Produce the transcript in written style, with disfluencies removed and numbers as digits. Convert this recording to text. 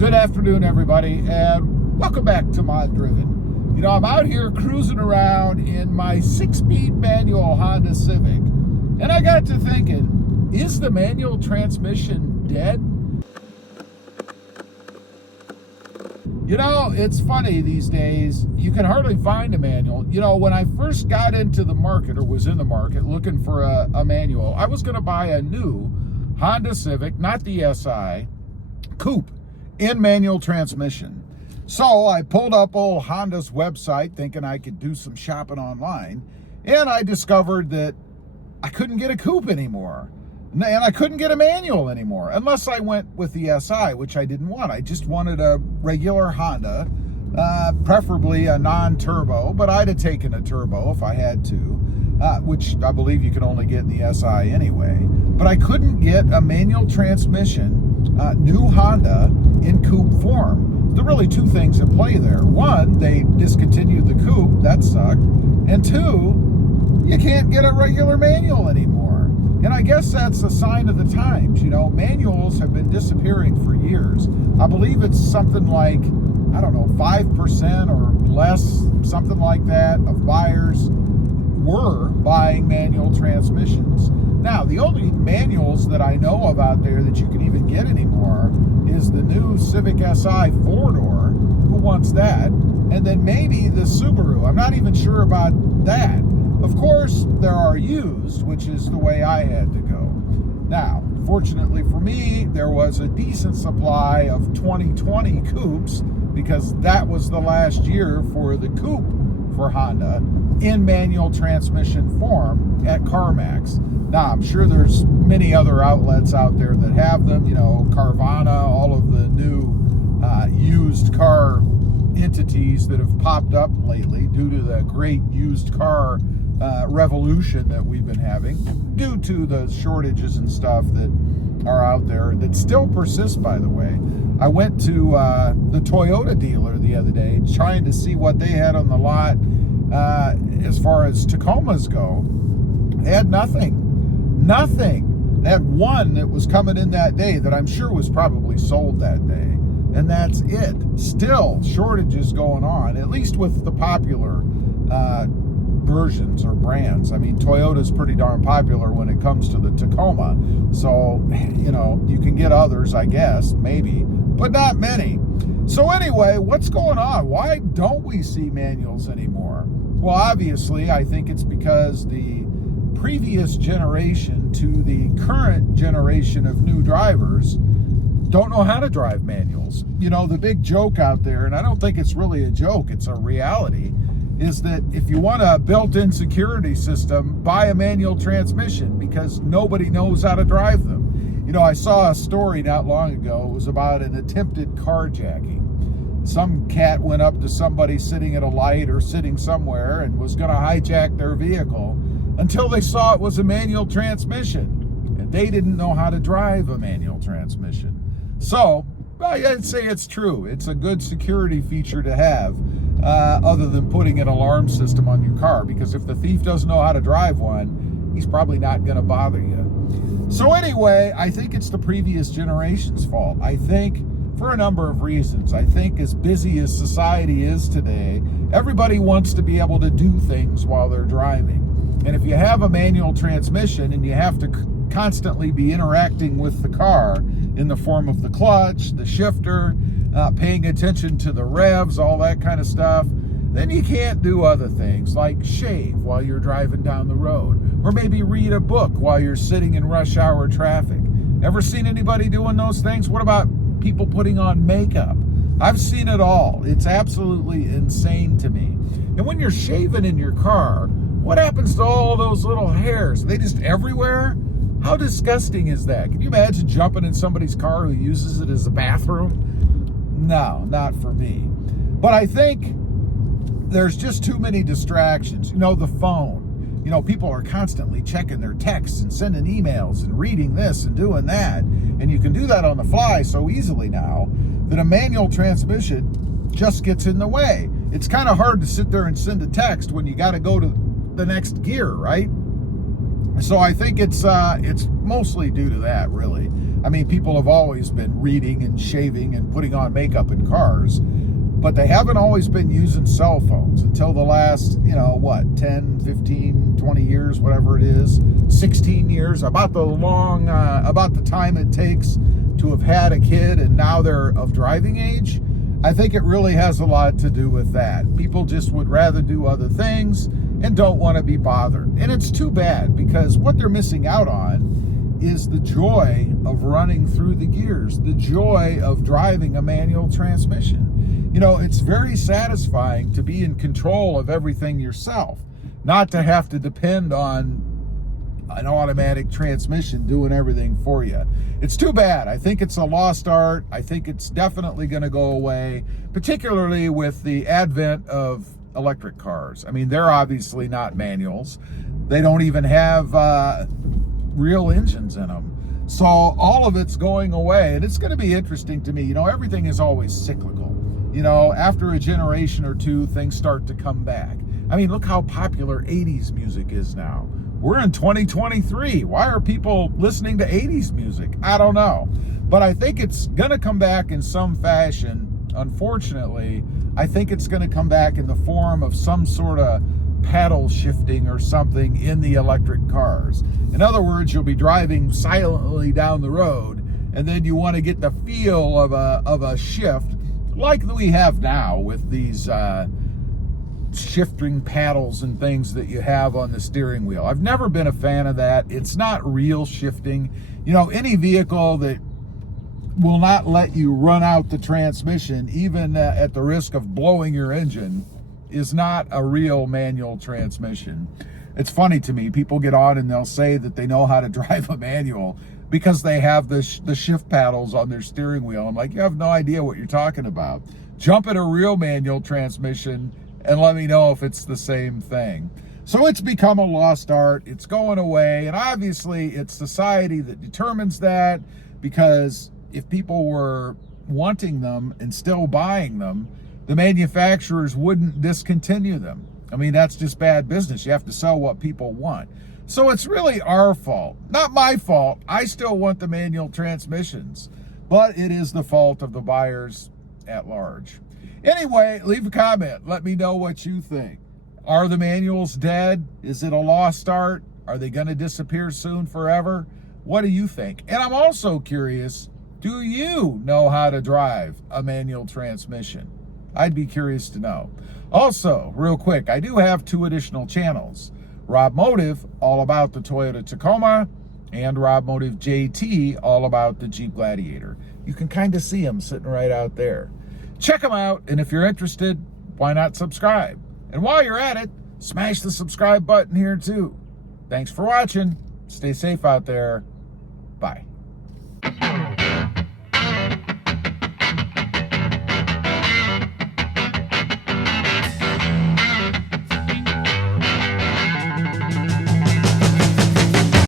Good afternoon, everybody, and welcome back to Mod Driven. You know, I'm out here cruising around in my 6-speed manual Honda Civic, and I got to thinking, is the manual transmission dead? You know, it's funny these days, you can hardly find a manual. You know, when I first got into the market, or was in the market looking for a manual, I was going to buy a new Honda Civic, not the SI, coupe, in manual transmission. So I pulled up old Honda's website thinking I could do some shopping online, and I discovered that I couldn't get a coupe anymore, and I couldn't get a manual anymore unless I went with the SI, which I didn't want. I just wanted a regular Honda, preferably a non-turbo, but I'd have taken a turbo if I had to, which I believe you can only get in the SI anyway. But I couldn't get a manual transmission new Honda in coupe form. There are really two things in play there. One, they discontinued the coupe, that sucked. And two, you can't get a regular manual anymore. And I guess that's a sign of the times. You know, manuals have been disappearing for years. I believe it's something like, I don't know, 5% or less, something like that, of buyers were buying manual transmissions. Now, the only manuals that I know of out there that you can even get anymore is the new Civic Si 4-door. Who wants that? And then maybe the Subaru. I'm not even sure about that. Of course, there are used, which is the way I had to go. Now, fortunately for me, there was a decent supply of 2020 coupes, because that was the last year for the coupe for Honda in manual transmission form at CarMax. Now, I'm sure there's many other outlets out there that have them, you know, Carvana, all of the new used car entities that have popped up lately due to the great used car revolution that we've been having, due to the shortages and stuff that are out there that still persist, by the way. I went to the Toyota dealer the other day trying to see what they had on the lot as far as Tacomas go. They had nothing. They had one that was coming in that day that I'm sure was probably sold that day. And that's it. Still shortages going on, at least with the popular versions or brands. I mean, Toyota's pretty darn popular when it comes to the Tacoma. So, you know, you can get others, I guess, maybe, but not many. So anyway, what's going on? Why don't we see manuals anymore? Well, obviously, I think it's because the previous generation to the current generation of new drivers don't know how to drive manuals. You know, the big joke out there, and I don't think it's really a joke, it's a reality, is that if you want a built-in security system, buy a manual transmission, because nobody knows how to drive them. You know, I saw a story not long ago. It was about an attempted carjacking. Some cat went up to somebody sitting at a light or sitting somewhere and was going to hijack their vehicle until they saw it was a manual transmission, and they didn't know how to drive a manual transmission. So, I'd say it's true. It's a good security feature to have, other than putting an alarm system on your car, because if the thief doesn't know how to drive one, he's probably not going to bother you. So anyway, I think it's the previous generation's fault. I think for a number of reasons. I think as busy as society is today, everybody wants to be able to do things while they're driving. And if you have a manual transmission and you have to constantly be interacting with the car in the form of the clutch, the shifter, paying attention to the revs, all that kind of stuff, then you can't do other things like shave while you're driving down the road, or maybe read a book while you're sitting in rush hour traffic. Ever seen anybody doing those things? What about people putting on makeup? I've seen it all. It's absolutely insane to me. And when you're shaving in your car, what happens to all those little hairs? Are they just everywhere? How disgusting is that? Can you imagine jumping in somebody's car who uses it as a bathroom? No, not for me. But I think there's just too many distractions. You know, the phone. You know, people are constantly checking their texts and sending emails and reading this and doing that. And you can do that on the fly so easily now that a manual transmission just gets in the way. It's kind of hard to sit there and send a text when you got to go to the next gear, right? So I think it's mostly due to that, really. I mean, people have always been reading and shaving and putting on makeup in cars, but they haven't always been using cell phones until the last, 10, 15, 20 years, whatever it is, 16 years, about the time it takes to have had a kid and now they're of driving age. I think it really has a lot to do with that. People just would rather do other things and don't want to be bothered. And it's too bad, because what they're missing out on is the joy of running through the gears, the joy of driving a manual transmission. It's very satisfying to be in control of everything yourself, not to have to depend on an automatic transmission doing everything for you. It's too bad. I think it's a lost art. I think it's definitely going to go away, particularly with the advent of electric cars. I mean, they're obviously not manuals. They don't even have real engines in them. So all of it's going away, and it's going to be interesting to me. Everything is always cyclical. After a generation or two, things start to come back. I mean, look how popular 80s music is now. We're in 2023. Why are people listening to 80s music? I don't know. But I think it's going to come back in some fashion. Unfortunately, I think it's going to come back in the form of some sort of paddle shifting or something in the electric cars. In other words, you'll be driving silently down the road, and then you want to get the feel of a shift like we have now with these shifting paddles and things that you have on the steering wheel. I've never been a fan of that. It's not real shifting. Any vehicle that will not let you run out the transmission, even at the risk of blowing your engine, is not a real manual transmission. It's funny to me. People get on and they'll say that they know how to drive a manual because they have the shift paddles on their steering wheel. I'm like, you have no idea what you're talking about. Jump at a real manual transmission and let me know if it's the same thing. So it's become a lost art. It's going away. And obviously it's society that determines that, because if people were wanting them and still buying them, the manufacturers wouldn't discontinue them. I mean, that's just bad business. You have to sell what people want. So it's really our fault, not my fault. I still want the manual transmissions, but it is the fault of the buyers at large. Anyway, leave a comment. Let me know what you think. Are the manuals dead? Is it a lost art? Are they going to disappear soon forever? What do you think? And I'm also curious, do you know how to drive a manual transmission? I'd be curious to know. Also, real quick, I do have 2 additional channels. Rob Motive, all about the Toyota Tacoma, and Rob Motive JT, all about the Jeep Gladiator. You can kind of see them sitting right out there. Check them out, and if you're interested, why not subscribe? And while you're at it, smash the subscribe button here too. Thanks for watching. Stay safe out there. Bye.